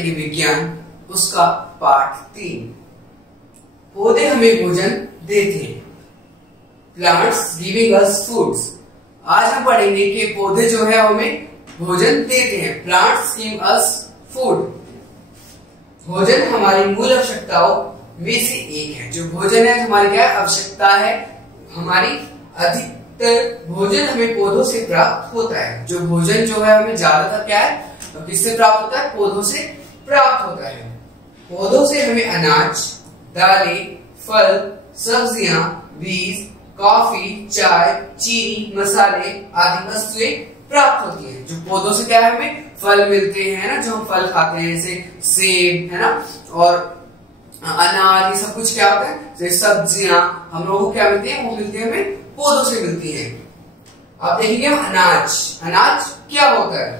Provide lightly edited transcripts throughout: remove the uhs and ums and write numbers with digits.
पढ़ेंगे विज्ञान, उसका पाठ 3। पौधे हमें भोजन देते हैं। Plants giving us foods. आज हम पढ़ेंगे कि पौधे जो है हमें भोजन देते हैं। Plants give us food. भोजन हमारी मूल आवश्यकताओं में से एक है। जो भोजन है हमारी क्या आवश्यकता है, हमारी अधिकतर भोजन हमें पौधों से प्राप्त होता है। जो भोजन जो है हमें ज्यादातर क्या है, तो किससे प्राप्त होता है, पौधों से प्राप्त होता है। पौधों से हमें अनाज, दालें, फल, सब्जियां, बीज, कॉफी, चाय, चीनी, मसाले आदि वस्तुएं प्राप्त होती हैं। जो पौधों से क्या है, हमें फल मिलते हैं ना, जो हम फल खाते हैं जैसे सेब है ना, और अनार, ये सब कुछ क्या होता है, जैसे सब्जियां हम लोगों को क्या मिलती है, वो मिलती है हमें पौधों से मिलती है। आप देखेंगे अनाज, अनाज क्या होता है,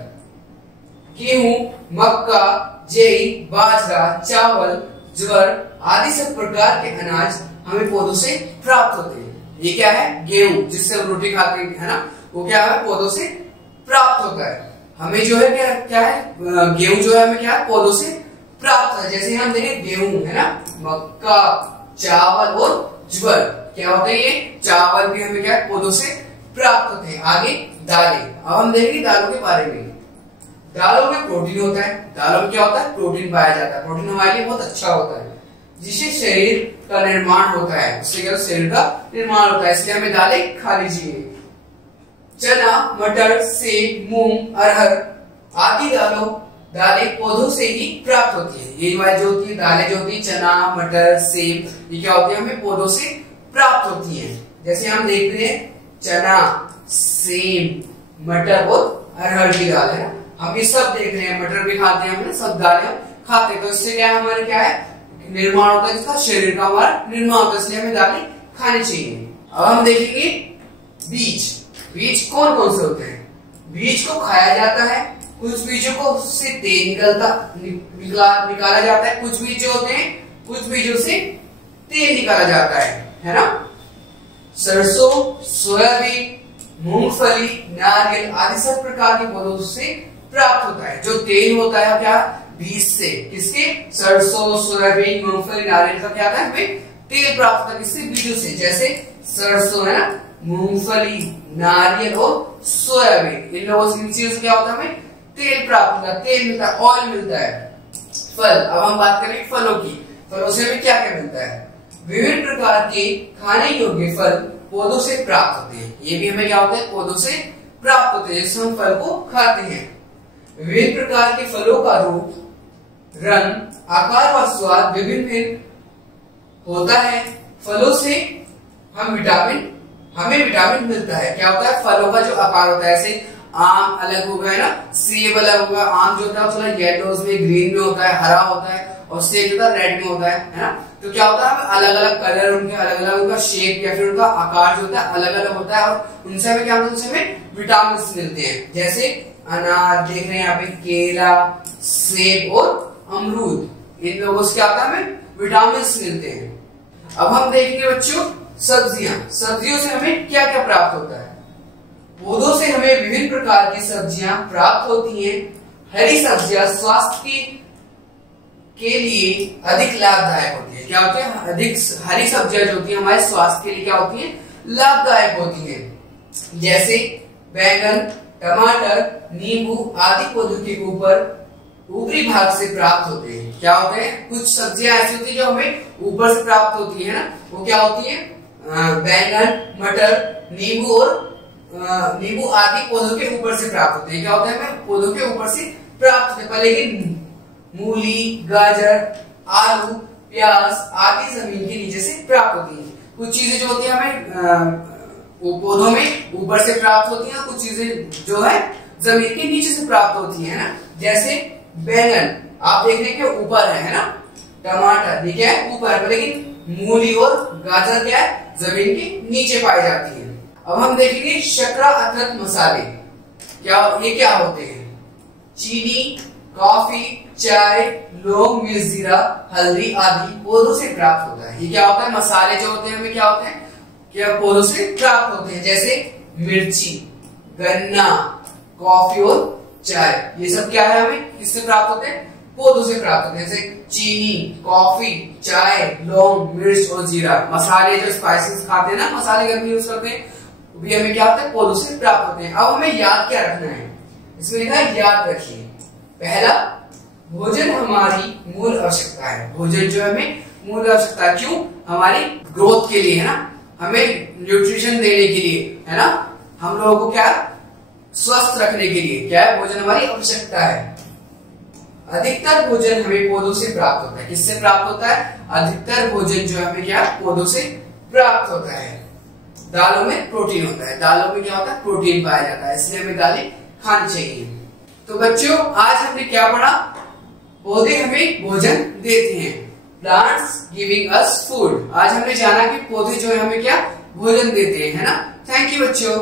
गेहूं, मक्का, जेई, बाजरा, चावल, ज्वार आदि सब प्रकार के अनाज हमें पौधों से प्राप्त होते हैं। ये क्या है, गेहूं जिससे हम रोटी खाते हैं है ना, वो क्या है, पौधों से प्राप्त होता है। हमें जो है क्या है, गेहूं जो है हमें क्या है, पौधों से प्राप्त है। जैसे हम देखें गेहूं है ना, मक्का, चावल और ज्वार क्या होता है, ये चावल भी हमें क्या है, पौधों से प्राप्त होते हैं। आगे दालें। अब हम देखेंगे दालों के बारे में। दालों में प्रोटीन होता है। दालों में क्या होता है, प्रोटीन पाया जाता है। प्रोटीन हमारे लिए बहुत अच्छा होता है, जिससे शरीर का निर्माण होता है। उससे क्या, शरीर का निर्माण होता है, इसलिए हमें दालें खा लीजिए। चना, मटर, सेब, मूंग, अरहर आदि दालें पौधों से ही प्राप्त होती है। ये वाली जो होती है दालें, जो होती है चना, मटर, सेब, ये क्या होती है, हमें पौधों से प्राप्त होती है। जैसे हम देख रहे हैं चना, सेब, मटर और अरहर की दाल है ना, हम ये सब देख रहे हैं। मटर भी खाते हैं हम, सब दालें हम खाते हैं। तो इससे क्या हमारे क्या है, निर्माण होता है, जिसका शरीर का हमारा निर्माण होता है, इसलिए हमें दालें खानी चाहिए। अब हम देखेंगे बीज। बीज कौन कौन से होते हैं। बीज को खाया जाता है, कुछ बीजों को से तेल निकाला जाता है। कुछ बीज जो होते हैं, कुछ बीजों से तेल निकाला जाता है ना। सरसों, सोयाबीन, मूंगफली, नारियल आदि सब प्रकार के पौधों से प्राप्त होता है। जो तेल होता है क्या, बीज से। किसके, सरसों, सोयाबीन, मूंगफली, नारियल का क्या आता है, हमें तेल प्राप्त होता है किससे, बीजों से। जैसे सरसों है ना, मूंगफली, नारियल और सोयाबीन, इन लोगों से चीजों से क्या होता है, हमें तेल प्राप्त होता है, तेल मिलता है, ऑयल मिलता है। फल, अब हम बात करें फलों की। फलों से हमें क्या क्या मिलता है, विभिन्न प्रकार के खाने योग्य फल पौधों से प्राप्त होते हैं। ये भी हमें क्या होता है, पौधों से प्राप्त होते हैं, जिससे हम फल को खाते हैं। विभिन्न प्रकार के फलों का रूप, रंग, आकार व स्वाद विभिन्न होता है। फलों से हमें विटामिन मिलता है। क्या होता है, फलों का जो आकार होता है, ऐसे आम अलग हो गया ना, सेब अलग होगा। आम जो होता है थोड़ा येलो में, ग्रीन में होता है, हरा होता है, और सेब जो होता है रेड में होता है ना। तो क्या होता है, अलग अलग कलर, उनके अलग अलग उनका शेप या फिर उनका आकार जो होता है अलग अलग होता है, और उनसे हमें क्या होता है, उनसे हमें विटामिन मिलते हैं। जैसे अनार देख रहे हैं यहाँ पे, केला, सेब और अमरूद, इन लोगों से क्या होता है, हमें विटामिन मिलते हैं। अब हम देखेंगे बच्चों सब्जियां। सब्जियों से हमें क्या क्या प्राप्त होता है। पौधों से हमें विभिन्न प्रकार की सब्जियां प्राप्त होती हैं। हरी सब्जियां स्वास्थ्य के लिए अधिक लाभदायक होती है। क्या होती है, अधिक हरी सब्जियां जो होती है हमारे स्वास्थ्य के लिए क्या होती है, लाभदायक होती है। जैसे बैंगन, टमाटर, नींबू आदि पौधों के ऊपरी भाग से प्राप्त होते हैं। क्या होते हैं, कुछ सब्जियां ऐसी होती है जो हमें ऊपर से प्राप्त होती है ना, वो क्या होती है, बैंगन, मटर, नींबू आदि पौधों के ऊपर से प्राप्त होते हैं। क्या होता है, हमें पौधों के ऊपर से प्राप्त होते हैं। लेकिन मूली, गाजर, आलू, प्याज आदि जमीन के नीचे से प्राप्त होती है। कुछ चीजें जो होती है हमें पौधों में ऊपर से प्राप्त होती है, कुछ चीजें जो है जमीन के नीचे से प्राप्त होती है ना। जैसे बैंगन आप देख रहे हैं ऊपर है ना, टमाटर ये क्या है, ऊपर, लेकिन मूली और गाजर क्या है, जमीन के नीचे पाई जाती है। अब हम देखेंगे शकरा अथवा मसाले। ये क्या होते हैं, चीनी, कॉफी, चाय, लौंग, मिर्च, जीरा, हल्दी आदि पौधों से प्राप्त होता है। ये क्या होता है, मसाले जो होते हैं हमें क्या होते हैं, क्या पौधों से प्राप्त होते हैं। जैसे मिर्ची, गन्ना, कॉफी और चाय, ये सब क्या है, हमें किससे प्राप्त होते हैं, पौधों से प्राप्त होते हैं, जैसे चीनी, कॉफी, चाय, लौंग, मिर्च और जीरा। मसाले जो स्पाइसेस खाते हैं ना, मसाले घर में यूज करते हैं, वो भी हमें क्या होता है, पौधों से प्राप्त होते हैं। अब हमें याद क्या रखना है, इसमें लिखा है याद रखिए। पहला, भोजन हमारी मूल आवश्यकता है। भोजन जो है हमें मूल आवश्यकता है, क्यों? हमारी ग्रोथ के लिए है ना, हमें न्यूट्रिशन देने के लिए है ना, हम लोगों को क्या स्वस्थ रखने के लिए क्या है, भोजन हमारी आवश्यकता है। अधिकतर भोजन हमें पौधों से प्राप्त होता है। किससे प्राप्त होता है? अधिकतर भोजन जो हमें क्या पौधों से प्राप्त होता है। दालों में प्रोटीन होता है, दालों में क्या होता है, प्रोटीन पाया जाता है, इसलिए हमें दालें खानी चाहिए। तो बच्चों, आज हमने क्या पढ़ा? पौधे हमें भोजन देते हैं, प्लांट्स गिविंग अस फूड। आज हमने जाना कि पौधे जो है हमें क्या भोजन देते हैं, है ना। थैंक यू बच्चों।